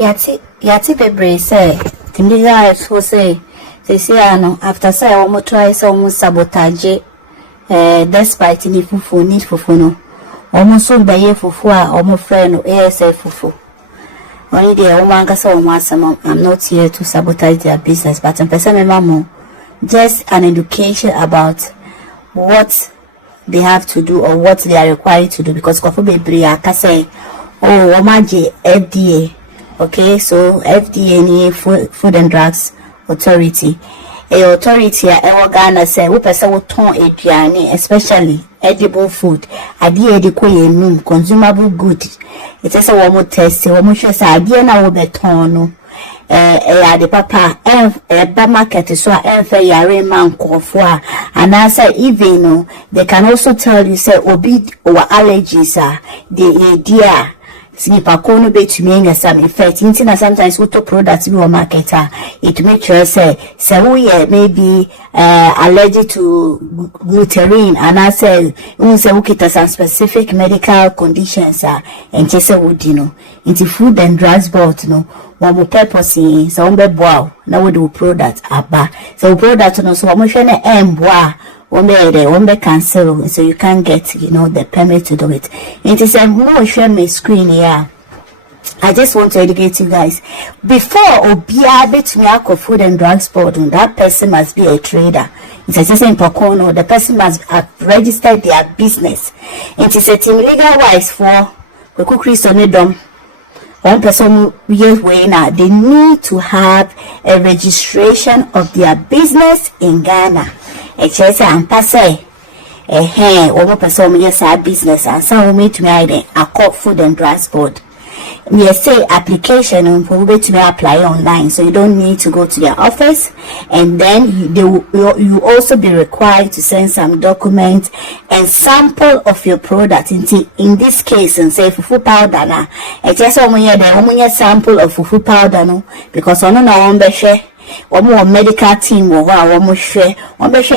Yati bebre say Timdiga who say they say no after say almost try some sabotage despite ni fufu need fufu no almost so by fufu almost friend no ASF fufu. Only the woman can say I'm not here to sabotage their business, but I'm person mama just an education about what they have to do or what they are required to do, because kofu bebre aka say oh omaje FDA. Okay, so FDA ni Food and Drugs Authority. A authority a Ghana say we person we ton aduane, especially edible food. Adi edikoye num consumable good. It is a womo test, womo sure say adi na wo beton no. The papa ba market so enfe yare man kofo a and answer even no they can also tell you say obi or allergies the idea sniper kono betumi anya some effect intina sometimes we to products we marketer it make sure say we maybe allergic to gluten and I say we say we get some specific medical conditions and just would you know into Food and Drugs Board no one more purpose so on be bow now we do product aba so product no so we share boa one be cancel so you can't get the permit to do it. It is a more share my screen here. I just want to educate you guys. Before Obia between Food and Drugs Board, that person must be a trader. It is just in Pocono, the person must have registered their business. It is a team legal wise for Kweku Kristo nedom. One person now they need to have a registration of their business in Ghana. Echese ampase one person yes our business and some we to me a call Food and Drugs Board. Me say application for we to apply online, so you don't need to go to their office, and then you also be required to send some documents and sample of your product. In this case, and say fufu powder na echese omunye sample of fufu powder no because ono na won be share or more medical team or one share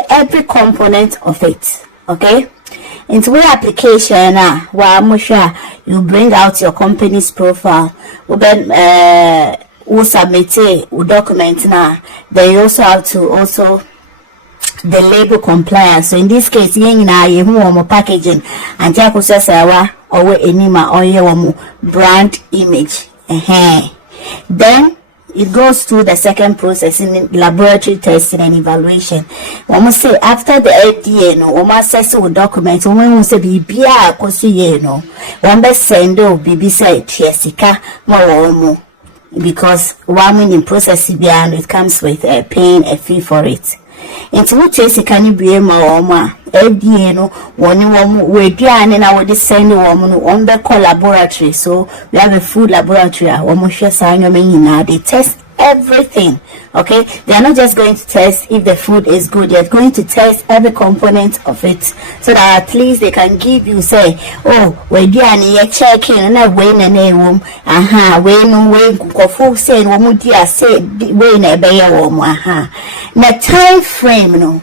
every component of it. Okay, into the application you bring out your company's profile, we submit a document now. Then you also have to the label compliance. So in this case you packaging and or enima or your brand image. Then it goes through the second process in laboratory testing and evaluation. Almost say after the FDA no almost says with documents when say bibia kosi no one be send bibi say Jessica more because one in process and it comes with paying a fee for it. Into what Jessica ni be more FDA no one we and I would send woman on the laboratory. So we have a food laboratory they test everything. Okay, they are not just going to test if the food is good, they are going to test every component of it so that at least they can give you say we do any checking and I win a name we no way go say woman dear say we na be na time frame no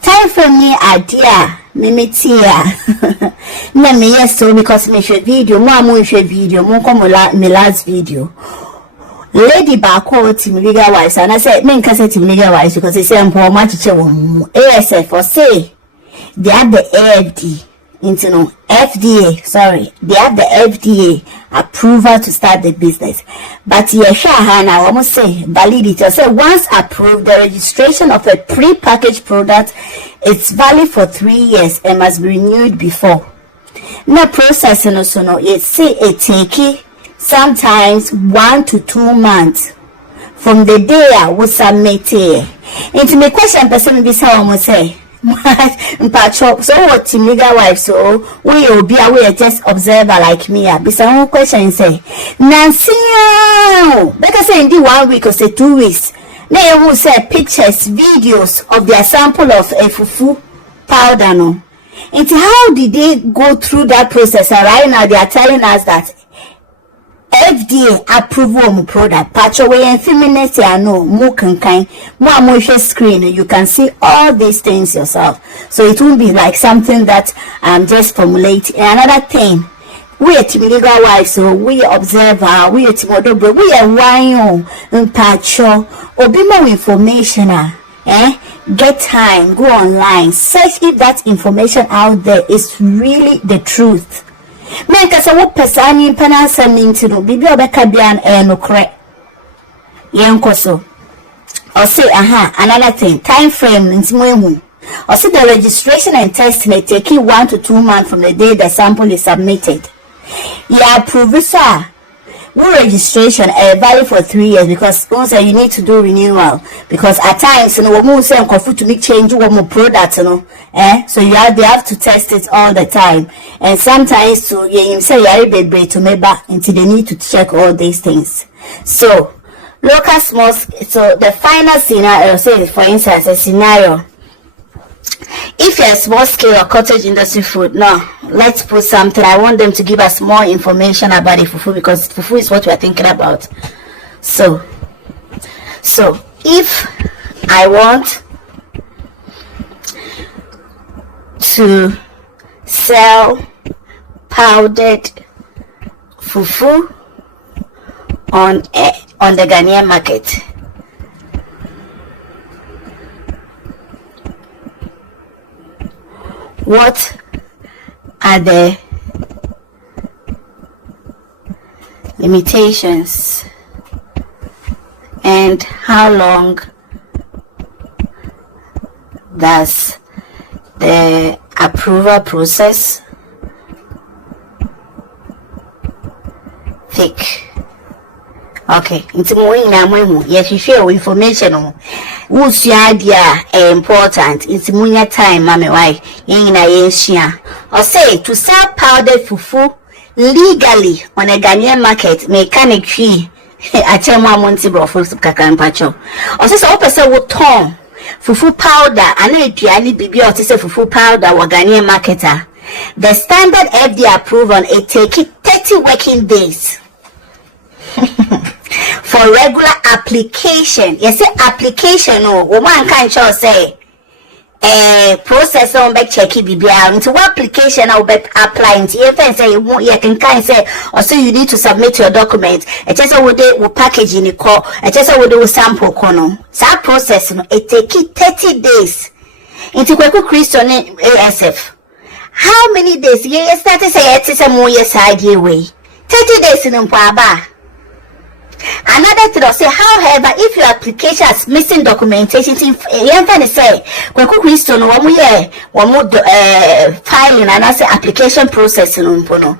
time frame ni idea mimitia na me yes so because me share video mo share video mo come me last video lady back team legal wise and I said men can say team legal wise because they say I'm for much ASF for say they have the FDA sorry they have the FDA approval to start the business, but I almost say validity. I say once approved, the registration of a pre-packaged product it's valid for 3 years and must be renewed before. Now processing also no it say it take sometimes 1 to 2 months from the day I was submitted. Into my question person be someone say so what team legal wife so we will be aware just observer like me be some question say Nancy better say in the 1 week or say 2 weeks they will say pictures videos of their sample of a fufu powder no. Into how did they go through that process? And right now they are telling us that FDA approval of product. Patch away and feminist no more kind more motion screen. You can see all these things yourself. So it won't be like something that I'm just formulating. Another thing, we are legal wives, so we observer, we are timodo, we are wine mpacho, obi more information get time, go online, search if that information out there is really the truth. Make us a what person panasa mean to know, bibi obeka bian no correct. Yankoso. Or say, another thing, time frame in or say the registration and test may take you 1 to 2 months from the day the sample is submitted. Yeah, professor. Registration valid for 3 years because also you need to do renewal because at times we say to make change more product so they have to test it all the time, and sometimes to you say to me back until they need to check all these things. So local small, so the final scenario, say for instance a scenario, if you're a small scale or cottage industry food, now let's put something. I want them to give us more information about the fufu because fufu is what we're thinking about. So if I want to sell powdered fufu on the Ghanaian market, what are the limitations and how long does the approval process take? Okay, it's more in a yes, you share information. What's your idea important? It's more time, mommy. Why? In a year, or say to sell powdered fufu legally on a Ghanaian market, mechanic fee. I tell my monty brothel to Kakan Pacho. Or say, so person would turn fufu powder. I know it really be or to say fufu powder or Ghanaian marketer. The standard FDA approval, it take it 30 working days. For regular application. Yes, say application woman can't just say process on back check it BBR into what application I'll be applying to if I say you can say or so you need to submit your document. It just will package in the call, it just will do sample kono. So process it take it 30 days into Kweku Kristo ASF. How many days? Yes, that is a it's a more years idea way. 30 days in Mpaba. Another thing, say, however, if your application has missing documentation, you say, Kweku Kristo no one more filing and I say application process no mpono.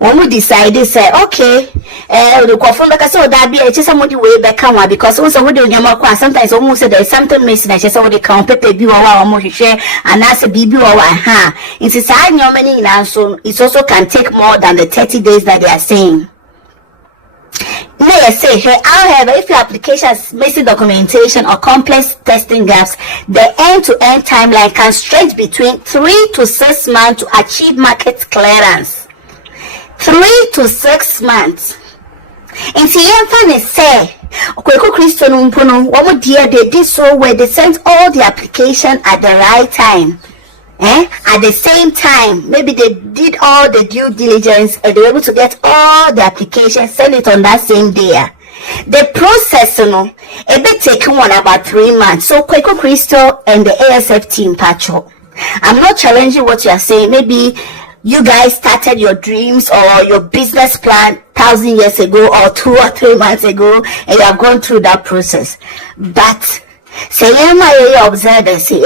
When we decided, say, okay, the confirm because so that be just somebody way back come because also we do sometimes almost say there's something missing. I just saw the count paper be or share and that's a BB or it's a sign your money now, so it also can take more than the 30 days that they are saying. May I say, however, if your application has missing documentation or complex testing gaps, the end-to-end timeline can stretch between 3 to 6 months to achieve market clearance. 3 to 6 months. And see, I'm say, Kweku Kristo no mpono, what dear they did so well, they sent all the application at the right time. At the same time, maybe they did all the due diligence and they were able to get all the applications, send it on that same day. The process, a bit taking one about 3 months. So Kweku Kristo and the ASF team patch up. I'm not challenging what you are saying. Maybe you guys started your dreams or your business plan 1,000 years ago or 2 or 3 months ago and you have gone through that process. But say you observe and say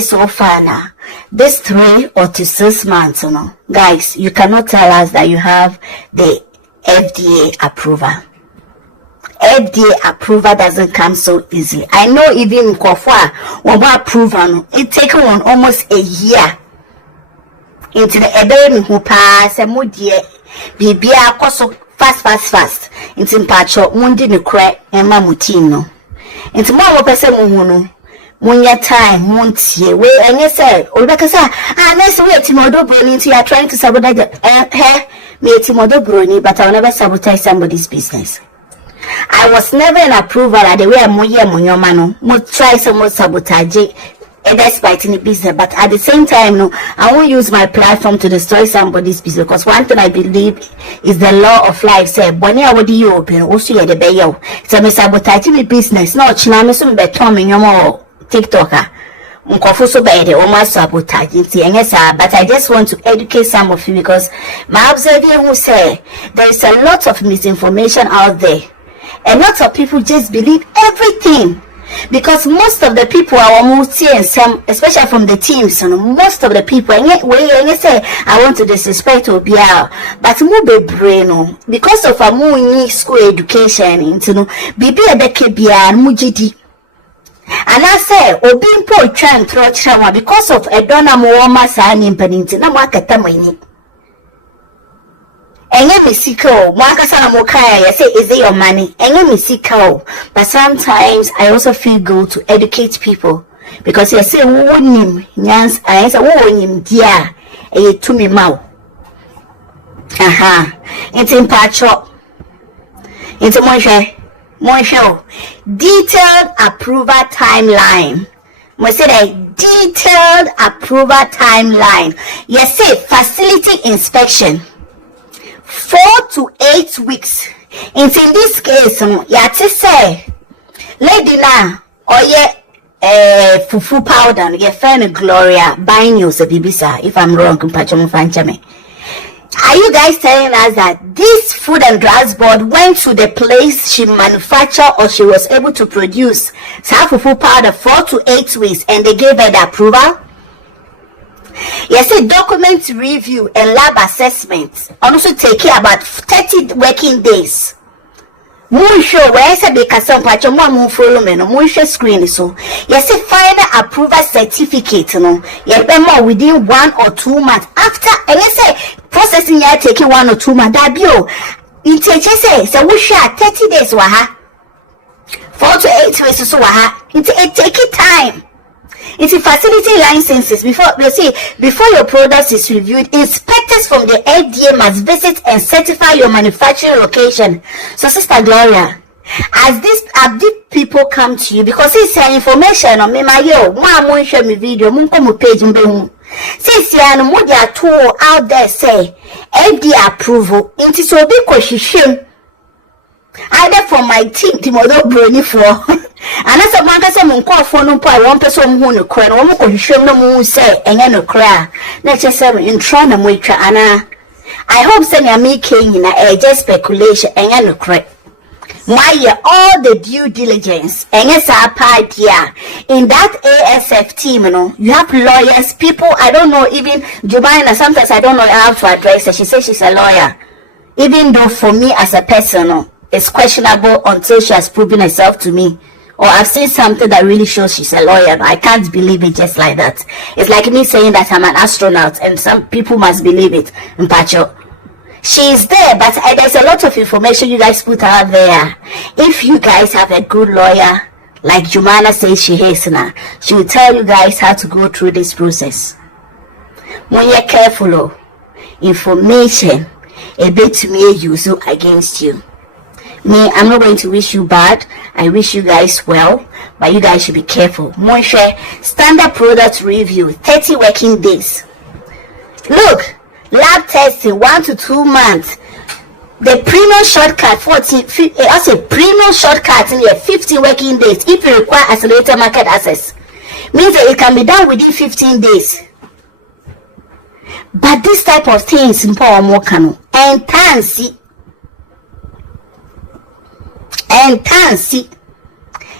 so far now. This 3 or 6 months, guys, you cannot tell us that you have the FDA approval. FDA approval doesn't come so easily. I know even Kofwa, when we approval, it takes on almost a year. Into the ebeni who pass a moodie bibia koso fast into mpacho mundi ne kra ema mutino into mo person muhunu munya time muntie we enye say obekasa let's wait timodo broni into you are trying to sabotage me timodo broni, but I'll never sabotage somebody's business. I was never an approval at the way moye munyoma no mo try some sabotage despite in the business, but at the same time, no, I won't use my platform to destroy somebody's business, because one thing I believe is the law of life. Say, when you would you open, also you the bayo. So me sabotage my business. No, chiname so me Tommy no more TikToker. So bad, almost sabotage. But I just want to educate some of you, because my observation will say there is a lot of misinformation out there, and lots of people just believe everything. Because most of the people are almost here, and some, especially from the teams, most of the people, and yet when you say I want to disrespect Obia, but more be brain, because of a more school education, bibi a bekebia mujidi. And I say, Obimpo trying to throw because of a donna more sign in Peninsula, Makatamini. Enye misiko, mwaka sana mokaya, you say, is it your money? Enye misiko. But sometimes I also feel good to educate people, because you say, wonim, nyans, I say, wonim, dia, to me mau. Aha, it's in patcho. It's a more show. Detailed approval timeline. We say that detailed approval timeline. You say, facility inspection. 4 to 8 weeks. In this case, you have to say, lady na, or ye fufu powder, ye fan Gloria, buying you, so bibisa, if I'm wrong, are you guys telling us that this Food and Drugs Board went to the place she manufactured or she was able to produce fufu powder 4 to 8 weeks, and they gave her the approval? Yes, a document review and lab assessment also take about 30 working days. More sure where I said they can some patch more follow me no more screen so yes, a final approval certificate no more within 1 or 2 months after, and yes, say processing ya taking 1 or 2 months that bio it say so we share 30 days waha 4 to 8 weeks so waha it take time. It's a facility licenses. Before your product is reviewed, inspectors from the FDA must visit and certify your manufacturing location. So, Sister Gloria, as these people come to you, because it's information on me, my yo, mom show me video, munko page mbe. Since you are no dia tool out there say FDA approval, it is obi kwashishim. Either from my team, Timodo Brony for. And as a man can say, Munko for no pie, one person who no cry, one could show no moon say, and no cry. Let's just say in Tron and Witra, Anna. I hope send a me king in a just speculation and no cry. Why all the due diligence and yes, our part in that ASF team, you have lawyers, people, I don't know, even Jumina, sometimes I don't know how to address her. She says she's a lawyer. Even though for me as a person, it's questionable until she has proven herself to me. Or I've seen something that really shows she's a lawyer. I can't believe it just like that. It's like me saying that I'm an astronaut and some people must believe it. Mpacho. She's there, but there's a lot of information you guys put out there. If you guys have a good lawyer, like Jumana says she is now, she will tell you guys how to go through this process. When you're careful, information a bit to me use against you. Me, I'm not going to wish you bad. I wish you guys well, but you guys should be careful. More share standard product review 30 working days. Look, lab testing 1 to 2 months. The premium shortcut 14. Also premium shortcut in here 15 working days. If you require accelerated market access, means that it can be done within 15 days. But this type of things in power more cano and tansy. And tansy,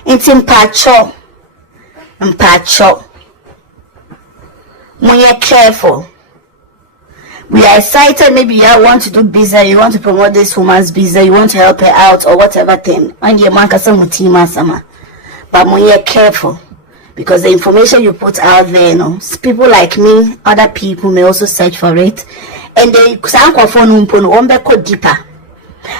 it's in patcho. When you're careful, we are excited. Maybe you want to do business, you want to promote this woman's business, you want to help her out or whatever thing. And you mark some mutima. But when you're careful, because the information you put out there, people like me, other people may also search for it, and they go deeper.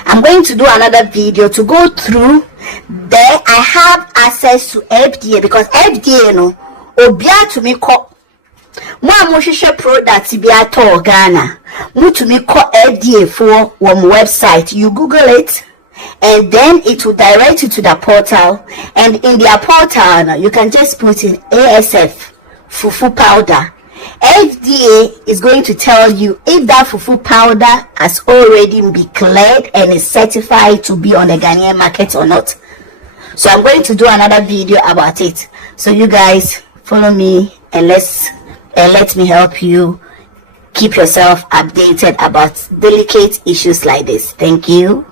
I'm going to do another video to go through there. I have access to FDA because FDA obia to me call more products be at all Ghana. Mu to me call FDA for one website. You Google it and then it will direct you to the portal, and in their portal you can just put in ASF fufu powder. FDA is going to tell you if that fufu powder has already been cleared and is certified to be on the Ghanaian market or not. So I'm going to do another video about it. So you guys follow me and let me help you keep yourself updated about delicate issues like this. Thank you.